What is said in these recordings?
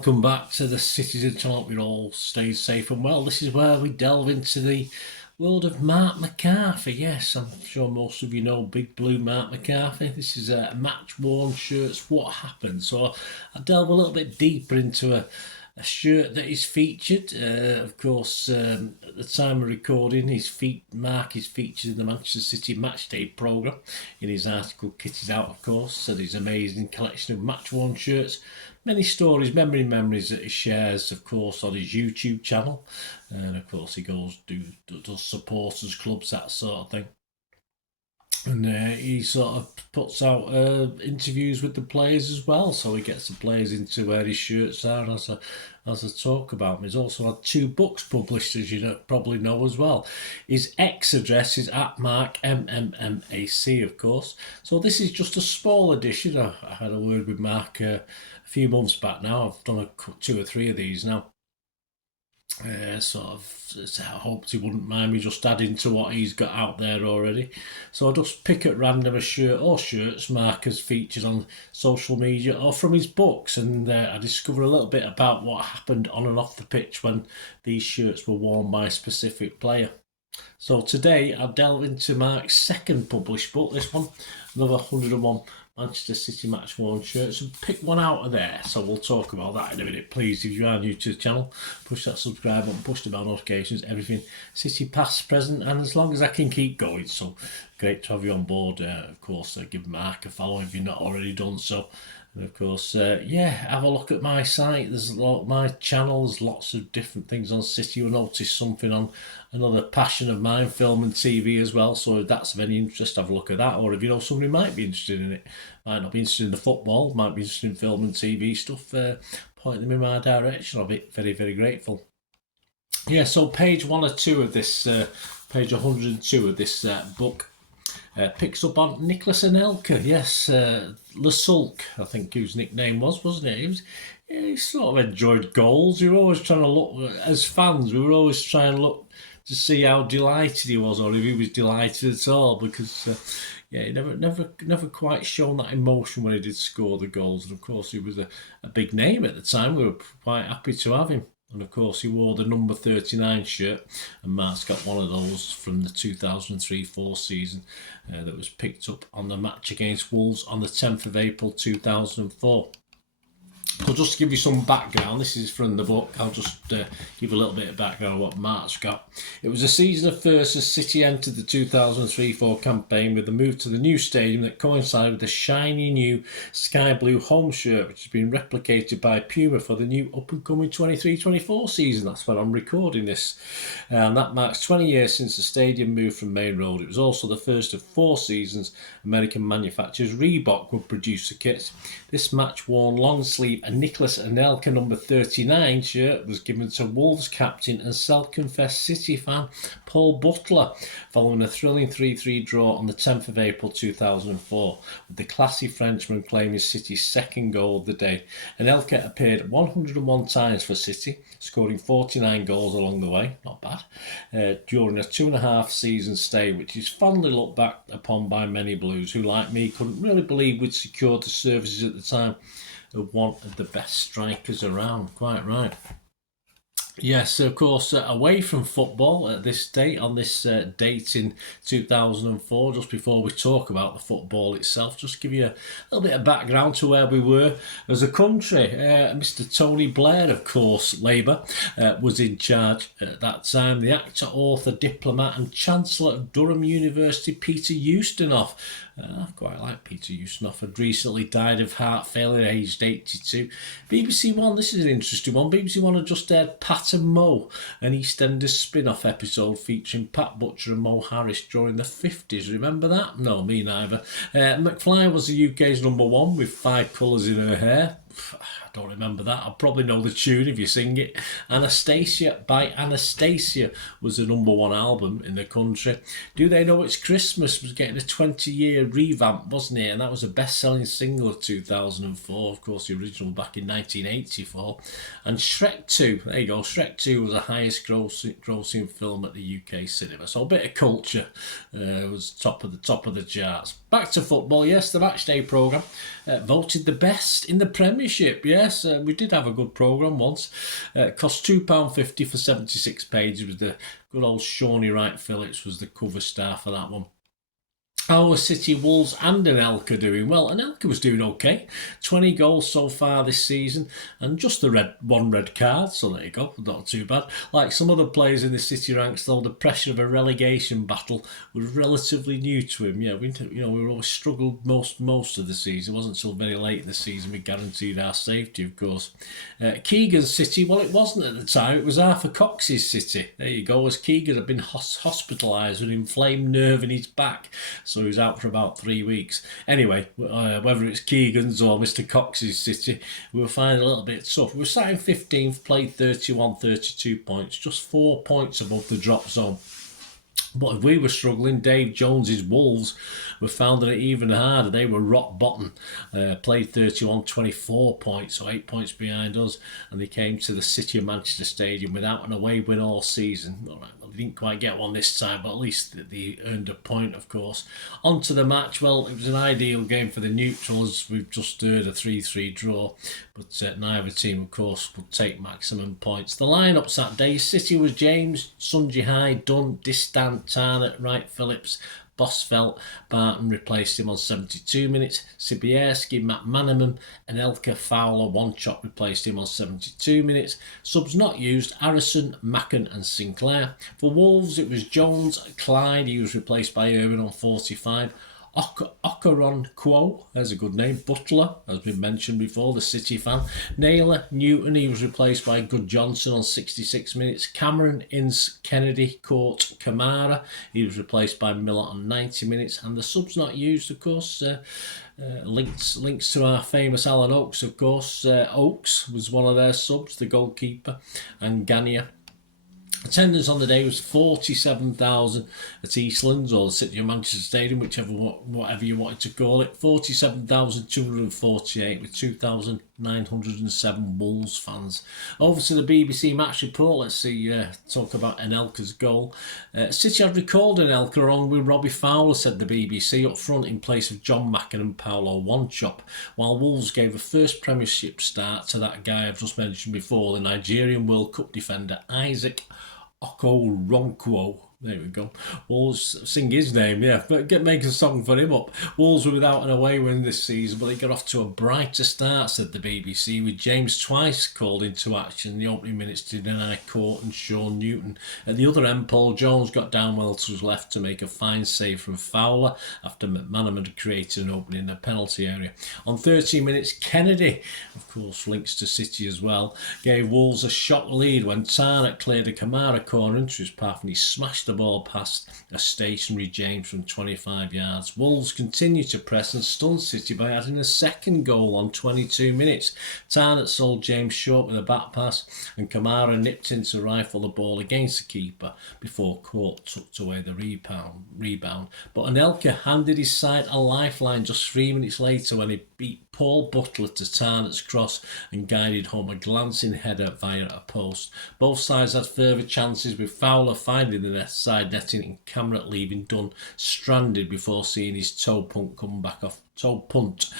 welcome back to the Citizen Channel. Hope you all stay safe and well. This is where we delve into the world of Marc McCarthy. Yes, I'm sure most of you know Big Blue Marc McCarthy. This is a match-worn shirts, what happened. So I delve a little bit deeper into a shirt that is featured. Of course, at the time of recording, Marc is featured in the Manchester City Matchday programme. In his article, Kitted Out, of course, said his amazing collection of match-worn shirts. Many stories, memories that he shares, of course, on his YouTube channel. And, of course, he does supporters clubs, that sort of thing. And he sort of puts out interviews with the players as well, so he gets the players into where his shirts are as I talk about him. He's also had 2 books published, as you probably know as well. His X address is at Marc, MMMAC, of course. So this is just a small edition. I had a word with Marc a few months back now. I've done 2 or 3 of these now. I hoped he wouldn't mind me just adding to what he's got out there already. So I just pick at random a shirt or shirts Marc has featured on social media or from his books, and I discover a little bit about what happened on and off the pitch when these shirts were worn by a specific player. So today I'll delve into Marc's second published book, this one, another 101 Manchester City match-worn shirts, and pick one out of there. So we'll talk about that in a minute. Please, if you are new to the channel, push that subscribe button, push the bell notifications, everything City past, present, and as long as I can keep going. So great to have you on board. Of course, give Marc a follow if you've not already done so. And of course, have a look at my site. There's my channels, lots of different things on City. You'll notice something on another passion of mine, film and TV as well. So if that's of any interest, have a look at that. Or if you know somebody might be interested in it, might not be interested in the football, might be interested in film and TV stuff, point them in my direction. I'll be very, very grateful. Yeah, so page 1 or 2 of this, page 102 of this book, picks up on Nicolas Anelka. Yes, Le Sulk, I think his nickname was, wasn't it? He sort of enjoyed goals. We were always trying to look, as fans, we were always trying to look to see how delighted he was, or if he was delighted at all, because he never quite shown that emotion when he did score the goals. And of course, he was a big name at the time. We were quite happy to have him. And of course, he wore the number 39 shirt, and Marc's got one of those from the 2003-04 season that was picked up on the match against Wolves on the 10th of April 2004. So just to give you some background, this is from the book. I'll just give a little bit of background on what Marc's got. It was a season of firsts as City entered the 2003-04 campaign with the move to the new stadium that coincided with the shiny new sky blue home shirt, which has been replicated by Puma for the new up-and-coming 23-24 season. That's when I'm recording this. And that marks 20 years since the stadium moved from Main Road. It was also the first of 4 seasons American manufacturers Reebok would produce the kits. This match-worn long-sleeve Nicolas Anelka number 39 shirt was given to Wolves captain and self-confessed City fan Paul Butler following a thrilling 3-3 draw on the 10th of April 2004, with the classy Frenchman claiming City's second goal of the day. Anelka appeared 101 times for City, scoring 49 goals along the way, not bad, during a 2.5 season stay, which is fondly looked back upon by many Blues who, like me, couldn't really believe we'd secured the services at the time of one of the best strikers around. Quite right. Yes, of course, away from football at this date, on this date in 2004, just before we talk about the football itself, just give you a little bit of background to where we were as a country. Mr. Tony Blair, of course, Labour, was in charge at that time. The actor, author, diplomat and Chancellor of Durham University, Peter Ustinov, I quite like Peter Ustinov, had recently died of heart failure aged 82. BBC One, this is an interesting one. BBC One had just aired Pat and Mo, an EastEnders spin-off episode featuring Pat Butcher and Mo Harris during the 50s. Remember that? No, me neither. McFly was the UK's number 1 with 5 colours in her hair. I don't remember that. I'll probably know the tune if you sing it. Anastasia by Anastasia was the number 1 album in the country. Do They Know It's Christmas was getting a 20-year revamp, wasn't it? And that was a best-selling single of 2004. Of course, the original back in 1984. And Shrek 2, there you go. Shrek 2 was the highest grossing film at the UK cinema. So a bit of culture was top of the charts. Back to football. Yes, the Matchday programme voted the best in the Premier Premiership, yes. We did have a good programme once. It cost £2.50 for 76 pages. It was the good old Shawnee Wright Phillips was the cover star for that one. Our City, Wolves and Anelka doing well. Anelka was doing okay. 20 goals so far this season and just the one red card, so there you go, not too bad. Like some other players in the City ranks though, the pressure of a relegation battle was relatively new to him. Yeah, we always struggled most of the season. It wasn't until very late in the season we guaranteed our safety, of course. Keegan's City, well it wasn't at the time, it was Arthur Cox's City. There you go, as Keegan had been hospitalised with an inflamed nerve in his back. So he was out for about 3 weeks. Anyway, whether it's Keegan's or Mr. Cox's City, we were finding a little bit tough. We were sat in 15th, played 32 points, just 4 points above the drop zone. But if we were struggling, Dave Jones's Wolves were finding it even harder. They were rock bottom. Played 24 points, so 8 points behind us. And they came to the City of Manchester Stadium without an away win all season. All right, well, they didn't quite get one this time, but at least they earned a point, of course. On to the match. Well, it was an ideal game for the neutrals. We've just heard a 3-3 draw. But neither team, of course, would take maximum points. The lineups that day, City was James, Sunji High, Dunn, Distant, Tarnett, Wright Phillips, Bosvelt. Barton replaced him on 72 minutes. Sibierski, Matt Manaman, Anelka, Fowler, Wanchop replaced him on 72 minutes. Subs not used, Harrison, Macken and Sinclair. For Wolves, it was Jones, Clyde, he was replaced by Irwin on 45. Ocaron Quo, there's a good name. Butler, has been mentioned before, the City fan. Naylor, Newton, he was replaced by Good Johnson on 66 minutes. Cameron, Ince, Kennedy, Court, Kamara, he was replaced by Miller on 90 minutes. And the subs not used, of course, links to our famous Alan Oakes, of course. Oakes was one of their subs, the goalkeeper, and Gania. Attendance on the day was 47,000 at Eastlands or the City of Manchester Stadium, whatever you wanted to call it. 47,248 with 2,907 Wolves fans. Over to the BBC match report. Let's see, talk about Anelka's goal. City had recalled Anelka along with Robbie Fowler, said the BBC, up front in place of John Macken and Paolo Wanchop, while Wolves gave a first Premiership start to that guy I've just mentioned before, the Nigerian World Cup defender Isaac Okoronkwo. There we go. Wolves, sing his name, yeah. But make a song for him up. Wolves were without an away win this season, but they got off to a brighter start, said the BBC, with James twice called into action in the opening minutes to deny Court and Sean Newton. At the other end, Paul Jones got down well to his left to make a fine save from Fowler after McManaman had created an opening in the penalty area. On 13 minutes, Kennedy, of course links to City as well, gave Wolves a shock lead when Tarnett cleared a Kamara corner into his path and he smashed the ball past a stationary James from 25 yards. Wolves continued to press and stun City by adding a second goal on 22 minutes. Tarnett sold James short with a back pass and Kamara nipped in to rifle the ball against the keeper before Court tucked away the rebound. But Anelka handed his side a lifeline just 3 minutes later when he beat Paul Butler to Tarnett's cross and guided home a glancing header via a post. Both sides had further chances, with Fowler finding the side netting and Cameron leaving Dunn stranded before seeing his toe poke come back off the post.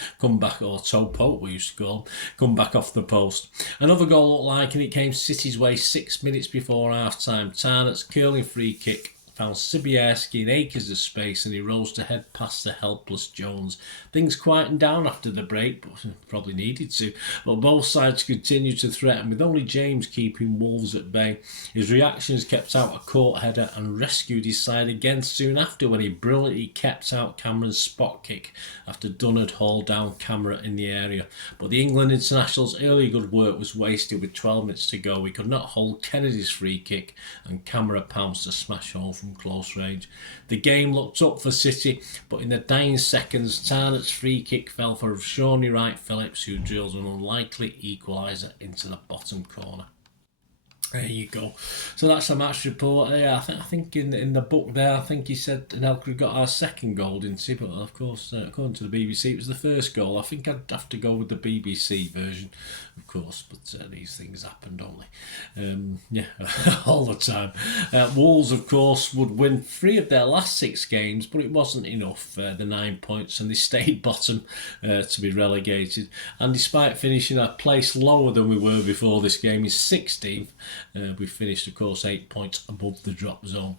Another goal looked like, and it came City's way 6 minutes before half time. Tarnett's curling free kick found Sibierski in acres of space and he rose to head past the helpless Jones. Things quietened down after the break, but probably needed to. But both sides continued to threaten, with only James keeping Wolves at bay. His reactions kept out a Court header and rescued his side again soon after when he brilliantly kept out Cameron's spot kick after Dunn had hauled down Camera in the area. But the England international's early good work was wasted with 12 minutes to go. He could not hold Kennedy's free kick and Camera pounced a smash home from close range. The game looked up for City, but in the dying seconds, Tarnett's free kick fell for Shawnee Wright Phillips, who drills an unlikely equaliser into the bottom corner. There you go. So that's the match report. Yeah, I think in the book there, I think he said Anelka got our second goal, didn't he? But of course, according to the BBC, it was the first goal. I think I'd have to go with the BBC version, of course. But these things happen, don't they? Yeah, all the time. Wolves, of course, would win 3 of their last 6 games, but it wasn't enough. The 9 points, and they stayed bottom to be relegated. And despite finishing a place lower than we were before this game, is 16th. We finished, of course, 8 points above the drop zone.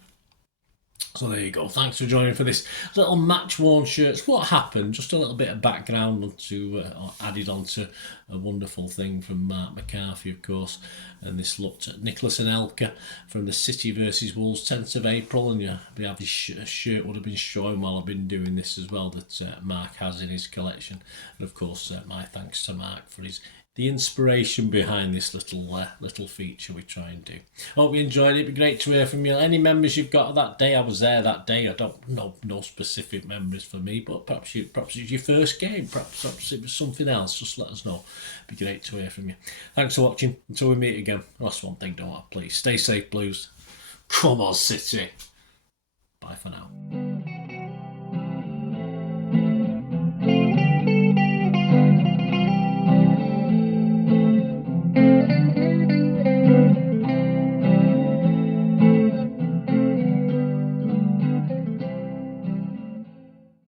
So there you go. Thanks for joining for this little match-worn shirts. What happened? Just a little bit of background to added on to a wonderful thing from Marc McCarthy, of course. And this looked at Nicolas Anelka from the City versus Wolves 10th of April. And yeah, his shirt would have been showing while I've been doing this as well, that Marc has in his collection. And of course, my thanks to Marc for the inspiration behind this little feature we try and do. Hope you enjoyed it. It'd be great to hear from you. Any members you've got that day? I was there that day. I don't know no specific memories for me, but perhaps it was your first game. Perhaps it was something else. Just let us know. It'd be great to hear from you. Thanks for watching. Until we meet again. Last one thing, don't I? Please stay safe, Blues. Come on, City. Bye for now.